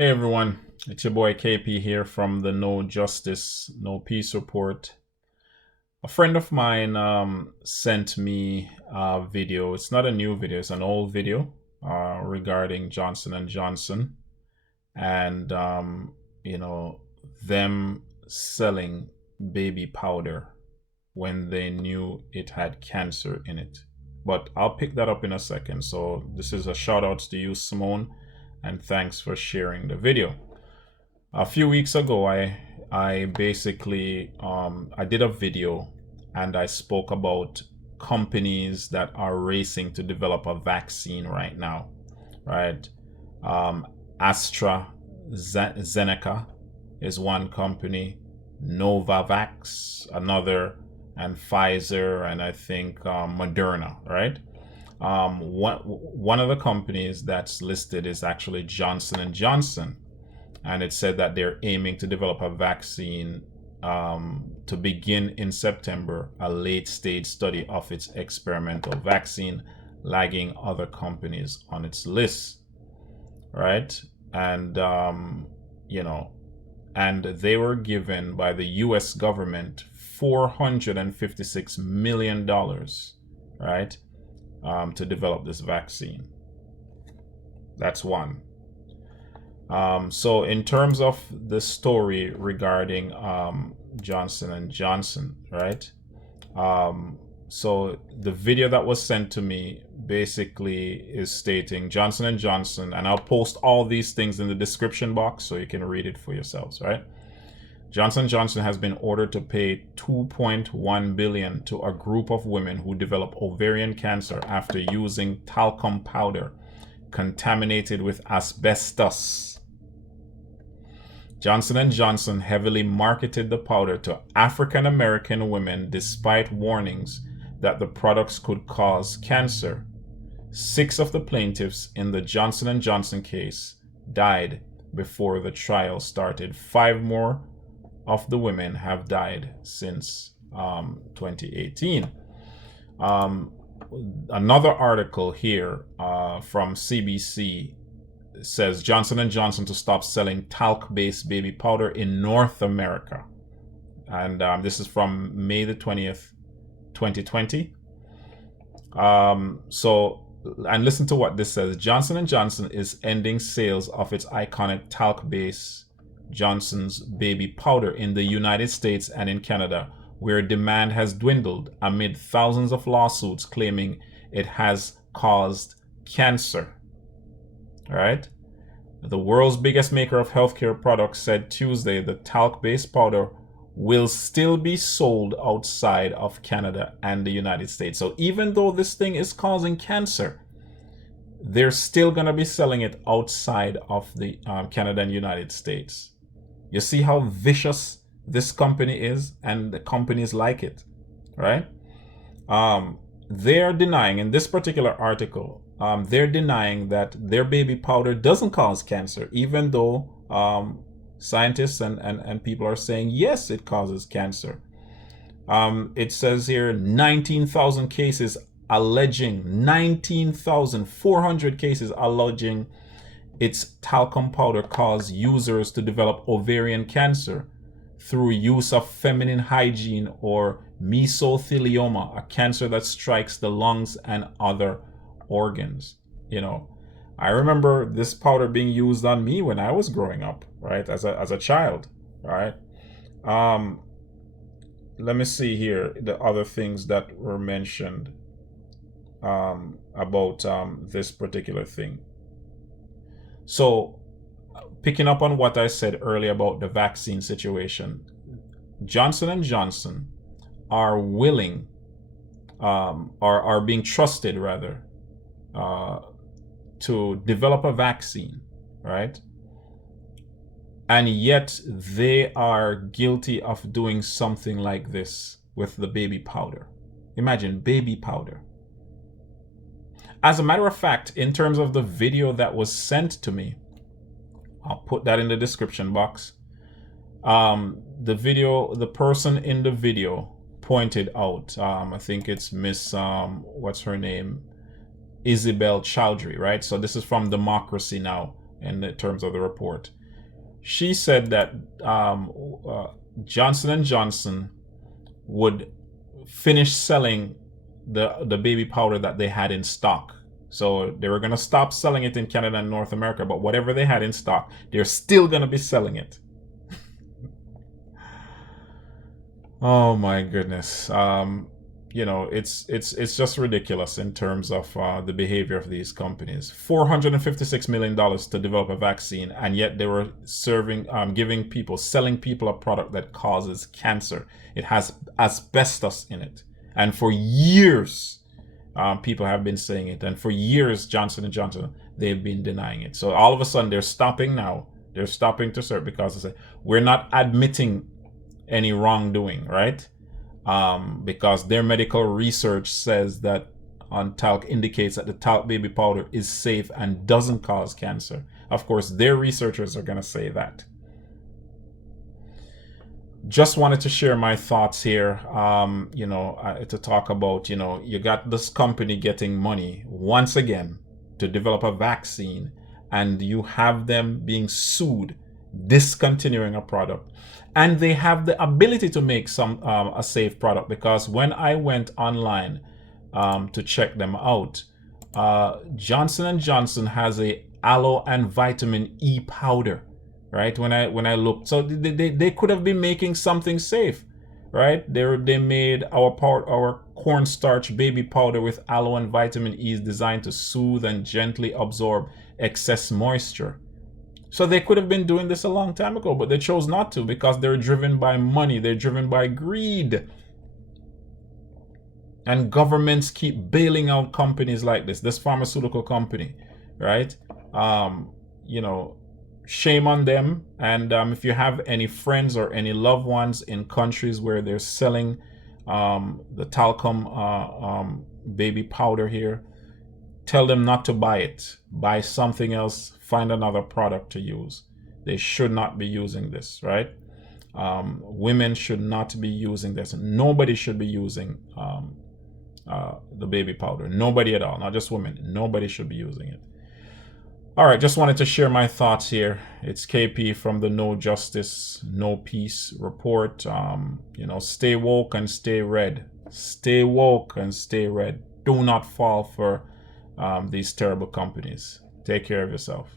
Hey everyone, it's your boy KP here from the No Justice, No Peace Report. A friend of mine sent me a video. It's not a new video, it's an old video regarding Johnson and Johnson and them selling baby powder when they knew it had cancer in it. But I'll pick that up in a second. So this is a shout out to you, Simone, and thanks for sharing the video. A few weeks ago, I basically I did a video and I spoke about companies that are racing to develop a vaccine right now, right? Um, AstraZeneca is one company, Novavax another, and Pfizer, and I think Moderna, right? One of the companies that's listed is actually Johnson and Johnson, and it said that they're aiming to develop a vaccine to begin in September, a late stage study of its experimental vaccine, lagging other companies on its list, right? And and they were given by the U.S. government $456 million, right, to develop this vaccine. That's one. So in terms of the story regarding Johnson and Johnson, right? So the video that was sent to me basically is stating Johnson and Johnson, and I'll post all these things in the description box so you can read it for yourselves, right? Johnson & Johnson has been ordered to pay $2.1 billion to a group of women who develop ovarian cancer after using talcum powder contaminated with asbestos. Johnson & Johnson heavily marketed the powder to African American women despite warnings that the products could cause cancer. 6 of the plaintiffs in the Johnson & Johnson case died before the trial started. 5 more of the women have died since 2018. Another article here from CBC says Johnson & Johnson to stop selling talc-based baby powder in North America. And this is from May the 20th, 2020. And listen to what this says. Johnson & Johnson is ending sales of its iconic talc-based Johnson's baby powder in the United States and in Canada, where demand has dwindled amid thousands of lawsuits claiming it has caused cancer. All right? The world's biggest maker of healthcare products said Tuesday the talc-based powder will still be sold outside of Canada and the United States. So even though this thing is causing cancer, they're still going to be selling it outside of the Canada and United States. You see how vicious this company is, and the companies like it, right? They're denying, in this particular article, they're denying that their baby powder doesn't cause cancer, even though scientists and people are saying, yes, it causes cancer. It says here 19,000 cases alleging, 19,400 cases alleging its talcum powder caused users to develop ovarian cancer through use of feminine hygiene or mesothelioma, a cancer that strikes the lungs and other organs. I remember this powder being used on me when I was growing up, right, as a child, right? Let me see here the other things that were mentioned about this particular thing. So, picking up on what I said earlier about the vaccine situation, Johnson & Johnson are willing, are being trusted rather, to develop a vaccine, right? And yet they are guilty of doing something like this with the baby powder. Imagine baby powder. As a matter of fact, in terms of the video that was sent to me, I'll put that in the description box. The person in the video pointed out, I think it's Miss, what's her name? Isabel Chowdhury, right? So this is from Democracy Now! in the terms of the report. She said that Johnson and Johnson would finish selling the baby powder that they had in stock. So they were going to stop selling it in Canada and North America, but whatever they had in stock, they're still going to be selling it. Oh my goodness. It's just ridiculous in terms of the behavior of these companies. $456 million to develop a vaccine, and yet they were selling people a product that causes cancer. It has asbestos in it, and for years, people have been saying it, and for years, Johnson and Johnson, they've been denying it. So all of a sudden, they're stopping now. They're stopping to serve because they say we're not admitting any wrongdoing, right? Because their medical research says that on talc indicates that the talc baby powder is safe and doesn't cause cancer. Of course, their researchers are going to say that. Just wanted to share my thoughts here, to talk about, you got this company getting money once again to develop a vaccine, and you have them being sued, discontinuing a product. And they have the ability to make a safe product, because when I went online to check them out, Johnson and Johnson has a aloe and vitamin E powder, right? When I looked, so they could have been making something safe, right? They made our cornstarch baby powder with aloe and vitamin E is designed to soothe and gently absorb excess moisture. So they could have been doing this a long time ago, but they chose not to because they're driven by money. They're driven by greed. And governments keep bailing out companies like this pharmaceutical company, right? Shame on them. And if you have any friends or any loved ones in countries where they're selling the talcum baby powder here, tell them not to buy it. Buy something else. Find another product to use. They should not be using this, right? Women should not be using this. Nobody should be using the baby powder. Nobody at all. Not just women. Nobody should be using it. All right, just wanted to share my thoughts here. It's KP from the No Justice, No Peace report. Stay woke and stay red. Stay woke and stay red. Do not fall for these terrible companies. Take care of yourself.